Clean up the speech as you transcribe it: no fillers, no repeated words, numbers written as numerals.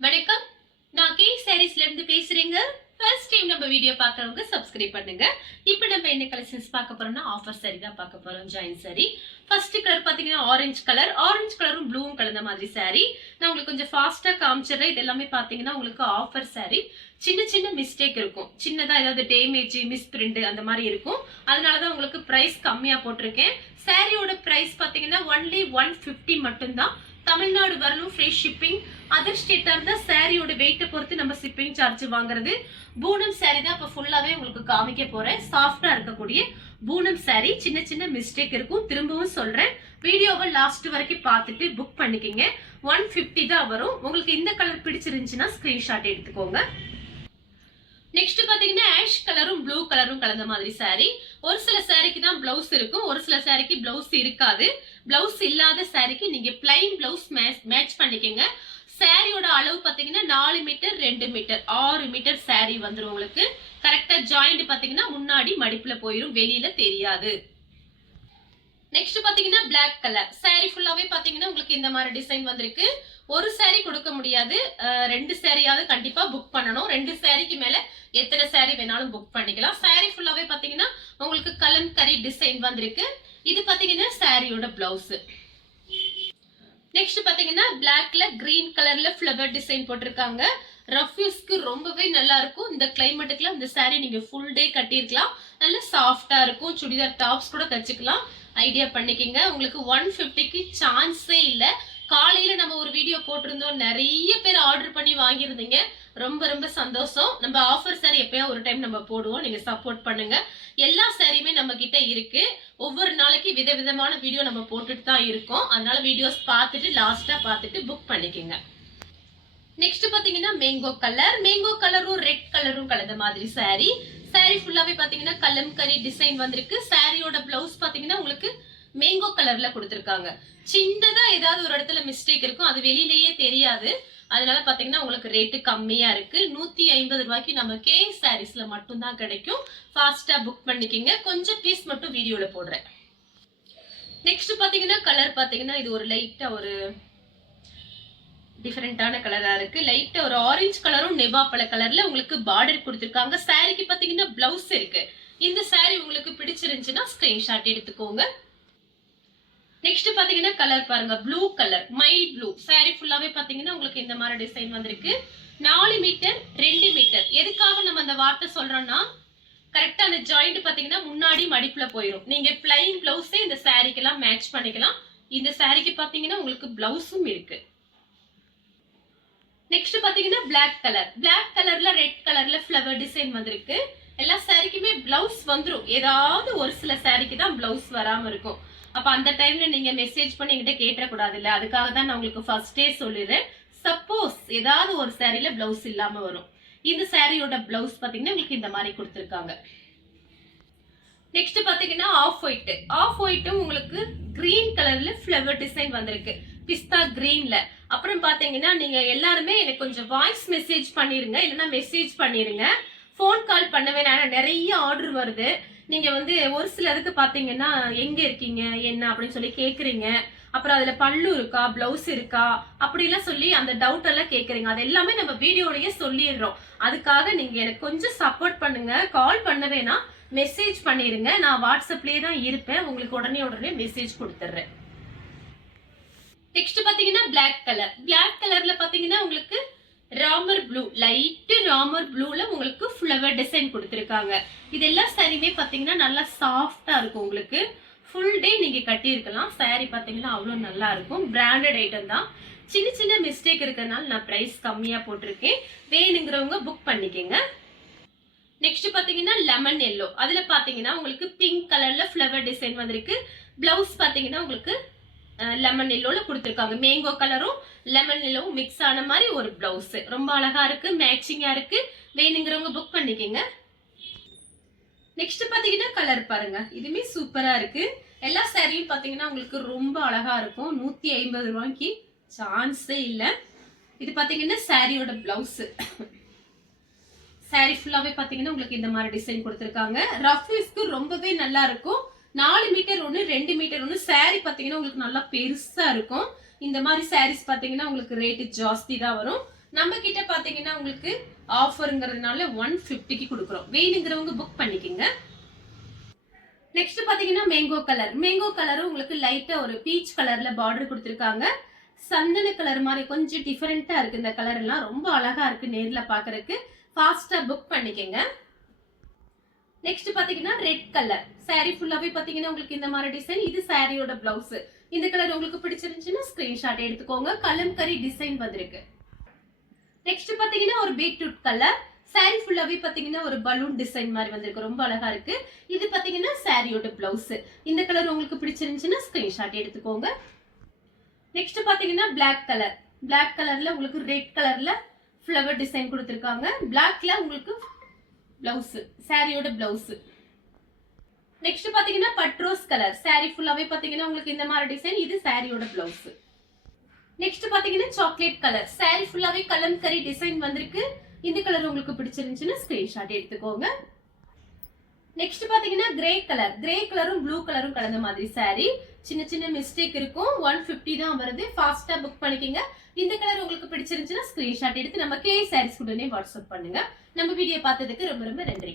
வணக்கம், நான் கே சாரீஸ்ல இருந்து பேசுறேங்க. ஃபர்ஸ்ட் டைம் நம்ம வீடியோ பார்க்கறவங்க சப்ஸ்கிரைப் பண்ணுங்க. இப்போ நம்ம என்ன கலெக்ஷன்ஸ் பார்க்க போறோம்னா ஆஃபர் சாரி தான் பார்க்க போறோம். Join sorry. ஃபர்ஸ்ட் கலர் பாத்தீங்கன்னா ஆரஞ்சு கலரும் ப்ளூவும் கலந்த மாதிரி சாரி. நான் உங்களுக்கு கொஞ்சம் ஃபாஸ்டா காமிச்சிடுறேன். இது எல்லாமே பாத்தீங்கன்னா உங்களுக்கு ஆஃபர் சாரி. சின்ன சின்ன மிஸ்டேக் இருக்கும், சின்னதா ஏதாவது டேமேஜ் மிஸ் பிரிண்ட் அந்த மாதிரி இருக்கும். அதனாலதான் உங்களுக்கு பிரைஸ் கம்மியா போட்டிருக்கேன். சாரியோட பிரைஸ் பாத்தீங்கன்னா ஒன்லி 150 மட்டும்தான். தமிழ்நாடு வரணும், ஃப்ரீ ஷிப்பிங். அதர் ஸ்டேட்டா இருந்தா சாரியோட வெயிட்டை பொறுத்து நம்ம ஷிப்பிங் சார்ஜ் வாங்குறது. பூனம் சாரி தான் இப்ப ஃபுல்லாவே உங்களுக்கு காமிக்க போறேன். சாஃப்டா இருக்கக்கூடிய பூனம் சாரி. சின்ன சின்ன மிஸ்டேக் இருக்கும், திரும்பவும் சொல்றேன். வீடியோவை லாஸ்ட் வரைக்கும் பார்த்துட்டு புக் பண்ணிக்கங்க. 150 தான் வரும். உங்களுக்கு இந்த கலர் பிடிச்சிருந்துச்சுன்னா ஸ்கிரீன்ஷாட் எடுத்துக்கோங்க. நெக்ஸ்ட் பாத்தீங்கன்னா ஆஷ் கலரும் ப்ளூ கலரும் கலந்த மாதிரி சாரி. ஒரு சில சாரிக்கு தான் பிளவுஸ் இருக்கும், ஒரு சில சாரிக்கு பிளவுஸ் இருக்காது. பிளவுஸ் இல்லாத சாரிக்கு நீங்க பிளைன் பிளவுஸ் மேட்ச் பண்ணிக்கங்க. சாரியோட அளவு பாத்தீங்கன்னா 4 மீட்டர் 2 மீட்டர் 6 மீட்டர் சாரி வந்துடும் உங்களுக்கு. கரெக்டா ஜாயிண்ட் பாத்தீங்கன்னா முன்னாடி மடிப்புல போயிரும், வெளியில தெரியாது. நெக்ஸ்ட் பாத்தீங்கன்னா பிளாக் கலர் சாரி ஃபுல்லாவே பாத்தீங்கன்னா உங்களுக்கு இந்த மாதிரி டிசைன் வந்திருக்கு. ஒரு சாரி கொடுக்க முடியாது, 2 சாரியாவது கண்டிப்பா புக் பண்ணணும். 2 சாரிக்கு மேல எத்தனை சாரி வேணாலும் புக் பண்ணிக்கலாம். சாரி ஃபுல்லாவே பாத்தீங்கன்னா உங்களுக்கு கலம்கரி டிசைன் வந்திருக்கு. இது பாத்தீங்கன்னா சாரியோட பிளவுஸ். நெக்ஸ்ட் பாத்தீங்கன்னா பிளாக்ல கிரீன் கலர்ல ஃபிளவர் டிசைன் போட்டிருக்காங்க. ரஃப் யூஸ்க்கு ரொம்பவே நல்லா இருக்கும். இந்த கிளைமேட்டுக்குலாம் இந்த சாரி நீங்க ஃபுல் டே கட்டிருக்கலாம். நல்ல சாஃப்டா இருக்கும். சுடிதார் டாப்ஸ் கூட தச்சுக்கலாம். ஐடியா பண்ணிக்கிங்க. உங்களுக்கு 150க்கு சான்ஸே இல்ல. காலையில நம்ம ஒரு வீடியோ போட்டிருந்தோம், நிறைய பேர் ஆர்டர் பண்ணி வாங்கியிருந்தீங்க. ரொம்ப ரொம்ப சந்தோஷம். நம்ம ஆஃபர் சாரி எப்பயா ஒரு டைம் நம்ம போடுவோம், நீங்க சப்போர்ட் பண்ணுங்க. எல்லா சாரியுமே நம்ம கிட்ட இருக்கு. ஒவ்வொரு நாளைக்கு விதவிதமான வீடியோ நம்ம போட்டுட்டு தான் இருக்கோம். அதனால வீடியோஸ் பார்த்துட்டு லாஸ்டா பார்த்துட்டு புக் பண்ணிக்கங்க. நெக்ஸ்ட் பாத்தீங்கன்னா மேங்கோ கலரும் ரெட் கலரும் கலந்த மாதிரி சாரி. சாரி ஃபுல்லாவே பாத்தீங்கன்னா கலம்கரி டிசைன் வந்திருக்கு. சாரியோட பிளவுஸ் பாத்தீங்கன்னா உங்களுக்கு மேங்கோ கலர்ல கொடுத்திருக்காங்க. சின்னதா ஏதாவது ஒரு இடத்துல மிஸ்டேக் இருக்கும், அது வெளியிலேயே தெரியாது. அதனால பாத்தீங்கன்னா உங்களுக்கு ரேட்டு கம்மியா இருக்கு. 150 ரூபாய்க்கு நம்ம கே சாரீஸ்ல மட்டும் தான் கிடைக்கும். ஃபாஸ்டா புக் பண்ணிக்கிங்க. கொஞ்சம் பீஸ் மட்டும் வீடியோல போடுறேன். நெக்ஸ்ட் பாத்தீங்கன்னா கலர் பாத்தீங்கன்னா இது ஒரு லைட்டா ஒரு டிஃபரெண்டான கலரா இருக்கு. லைட்டா ஒரு ஆரஞ்சு கலரும் நெவாப்பழ கலர்ல உங்களுக்கு பார்டர் கொடுத்திருக்காங்க. சாரிக்கு பாத்தீங்கன்னா பிளவுஸ் இருக்கு. இந்த சாரி உங்களுக்கு பிடிச்சிருந்துச்சுன்னா ஸ்கிரீன்ஷாட் எடுத்துக்கோங்க. நெக்ஸ்ட் பாத்தீங்கன்னா கலர் பாருங்க, blue colour mile blue. Sorry ஃபுல்லாவே பாத்தீங்கன்னா உங்களுக்கு இந்த மாதிரி டிசைன் வந்திருக்கு. 4 மீட்டர் 2 மீட்டர். எதுக்காக நம்ம அந்த வார்த்தை சொல்றோம்னா கரெக்டா அந்த ஜாயிண்ட் பாத்தீங்கன்னா முன்னாடி மடிப்புல போயிடும். நீங்க பிளைன் பிளவுஸே இந்த சாரிக்கெல்லாம் மேட்ச் பண்ணிக்கலாம். இந்த சாரிக்கு பாத்தீங்கன்னா உங்களுக்கு பிளவுஸும் இருக்கு. நெக்ஸ்ட் பாத்தீங்கன்னா பிளாக் கலர்ல ரெட் கலர்ல ஃபிளவர் டிசைன் வந்திருக்கு. எல்லா சாரிக்குமே பிளவுஸ் வந்துடும். ஏதாவது ஒரு சில சாரிக்கு தான் பிளவுஸ் வராம இருக்கும். அப்ப அந்த டைம்ல நீங்க மெசேஜ் பண்ணி என்கிட்ட கேட்டக்கூடாது இல்ல, அதுக்காக தான் நான் உங்களுக்கு ஃபர்ஸ்டே சொல்லிடுறேன். சப்போஸ் ஏதாவது ஒரு சாரியில பிளவுஸ் இல்லாம வரும். இந்த சாரியோட பிளவுஸ் பாத்தீங்கன்னா உங்களுக்கு இந்த மாதிரி கொடுத்திருக்காங்க. நெக்ஸ்ட் பாத்தீங்கன்னா ஆஃப் ஒயிட்டும் உங்களுக்கு கிரீன் கலர்ல ஃபிளவர் டிசைன் வந்திருக்கு. பிஸ்தா கிரீன்ல. அப்புறம் பாத்தீங்கன்னா நீங்க எல்லாருமே எனக்கு கொஞ்சம் வாய்ஸ் மெசேஜ் பண்ணிருங்க, இல்லைன்னா மெசேஜ் பண்ணிருங்க. போன் கால் பண்ணவே நிறைய ஆர்டர் வருது. நீங்க ஒரு சிலருக்கு பாத்தீங்கன்னா எங்க இருக்கீங்க என்ன அப்படின்னு சொல்லி கேக்குறீங்க. அப்புறம் அதுல பல்லு இருக்கா, பிளவுஸ் இருக்கா அப்படிலாம் சொல்லி அந்த டவுட் எல்லாம் கேக்குறீங்க. அது எல்லாமே நம்ம வீடியோலயே சொல்லிடுறோம். அதுக்காக நீங்க எனக்கு கொஞ்சம் சப்போர்ட் பண்ணுங்க. கால் பண்ண வேணா, மெசேஜ் பண்ணிருங்க. நான் வாட்ஸ்அப்லயே தான் இருப்பேன். உங்களுக்கு உடனே மெசேஜ் கொடுத்துறேன். நெக்ஸ்ட் பாத்தீங்கன்னா பிளாக் கலர்ல பாத்தீங்கன்னா உங்களுக்கு ராமர் ப்ளூ, லைட் ராமர் ப்ளூல உங்களுக்கு ஃபிளவர் டிசைன் கொடுத்திருக்காங்க. இதெல்லாம் சாரியுமே பாத்தீங்கன்னா நல்லா சாஃப்டா இருக்கும். உங்களுக்கு ஃபுல் டே நீங்க கட்டி இருக்கலாம். சாரி பாத்தீங்கன்னா அவ்வளவு நல்லா இருக்கும். பிராண்டட் ஐட்டம் தான். சின்ன சின்ன மிஸ்டேக் இருக்கிறதுனால நான் பிரைஸ் கம்மியா போட்டிருக்கேன். வேணுங்கிறவங்க புக் பண்ணிக்கங்க. நெக்ஸ்ட் பாத்தீங்கன்னா லெமன் எல்லோ. அதுல பாத்தீங்கன்னா உங்களுக்கு பிங்க் கலர்ல ஃபிளவர் டிசைன் வந்திருக்கு. பிளவுஸ் பாத்தீங்கன்னா உங்களுக்கு லெமன் எல்லோல கொடுத்திருக்காங்க. மேங்கோ கலரும் லெமன் எல்லோவும் மிக்ஸ் ஆன மாதிரி ஒரு பிளவுஸ். ரொம்ப அழகா இருக்கு, மேட்சிங்கா இருக்கு. வேணுங்கிறவங்க புக் பண்ணிக்கங்க. நெக்ஸ்ட் பாத்தீங்கன்னா கலர் பாருங்க, இதுமே சூப்பரா இருக்கு. எல்லா சாரியும் பாத்தீங்கன்னா உங்களுக்கு ரொம்ப அழகா இருக்கும். 150 ரூபாய்க்கு சான்ஸே இல்ல. இது பாத்தீங்கன்னா சாரியோட பிளவுஸ். சாரி ஃபுல்லாவே பாத்தீங்கன்னா உங்களுக்கு இந்த மாதிரி டிசைன் கொடுத்திருக்காங்க. ரஃப் யூஸ்க்கு ரொம்பவே நல்லா இருக்கும். 4 மீட்டர் 1 2 மீட்டர் 1 சாரி பாத்தீங்கன்னா உங்களுக்கு நல்லா பெருசா இருக்கும். இந்த மாதிரி சாரீஸ் பாத்தீங்கன்னா உங்களுக்கு ரேட் ஜாஸ்தி தான் வரும். நம்ம கிட்ட பாத்தீங்கன்னா உங்களுக்கு ஆஃபர்ங்கிறதுனால 150க்கு கொடுக்குறோம். வேணுங்கிறவங்க புக் பண்ணிக்கோங்க. நெக்ஸ்ட் பாத்தீங்கன்னா மேங்கோ கலரும் உங்களுக்கு லைட்டா ஒரு பீச் கலர்ல பார்டர் கொடுத்திருக்காங்க. சந்தன கலர் மாதிரி கொஞ்சம் டிஃபரெண்டா இருக்கு. இந்த கலர் எல்லாம் ரொம்ப அழகா இருக்கு. நேர்ல பாக்குறதுக்கு ஃபாஸ்டா புக் பண்ணிக்கங்க. நெக்ஸ்ட் பாத்தீங்கன்னா ரெட் கலர் saree ஃபுல்லாவே பாத்தீங்கன்னா உங்களுக்கு இந்த மாதிரி டிசைன். இது சாரியோட பிளவுஸ். இந்த கலர் உங்களுக்கு பிடிச்சிருந்துச்சுன்னா ஸ்கிரீன்ஷாட் எடுத்துக்கோங்க. கலம்கரி டிசைன் வந்திருக்கு. நெக்ஸ்ட் பாத்தீங்கன்னா ஒரு பீட்ரூட் கலர் saree ஃபுல்லாவே பாத்தீங்கன்னா ஒரு பலூன் டிசைன் மாதிரி வந்திருக்கு. ரொம்ப அழகா இருக்கு. இது பாத்தீங்கன்னா சாரியோட பிளவுஸ். இந்த கலர் உங்களுக்கு பிடிச்சிருந்துச்சுன்னா ஸ்கிரீன்ஷாட் எடுத்துக்கோங்க. நெக்ஸ்ட் பாத்தீங்கன்னா Black கலர்ல உங்களுக்கு ரெட் கலர்ல ஃப்ளவர் டிசைன் கொடுத்திருக்காங்க. Blackல உங்களுக்கு பிளவுஸ், சாரியோட பிளவுஸ். நெக்ஸ்ட் பாத்தீங்கன்னா பட்ரோஸ் கலர் saree ஃபுல்லாவே பாத்தீங்கன்னா உங்களுக்கு இந்த மாதிரி டிசைன். இது சாரியோட பிளவுஸ். நெக்ஸ்ட் பாத்தீங்கன்னா சாக்லேட் கலர் saree ஃபுல்லாவே கலம்கரி டிசைன் வந்திருக்கு. இந்த கலர் உங்களுக்கு பிடிச்சிருந்துச்சுன்னா ஸ்கிரீன்ஷாட் எடுத்துக்கோங்க. நெக்ஸ்ட் பாத்தீங்கன்னா கிரே கலரும் ப்ளூ கலரும் கலந்த மாதிரி saree. சின்ன மிஸ்டேக் இருக்கும். 150 தான் வருது. ஃபாஸ்டா புக் பண்ணிக்கங்க. இந்த கலர் உங்களுக்கு பிடிச்சிருந்துச்சுன்னா ஸ்கிரீன்ஷாட் எடுத்து நம்ம கே சாரீஸ் உடனே வாட்ஸ்அப் பண்ணுங்க. நம்ம வீடியோ பார்த்ததுக்கு ரொம்ப ரொம்ப நன்றி.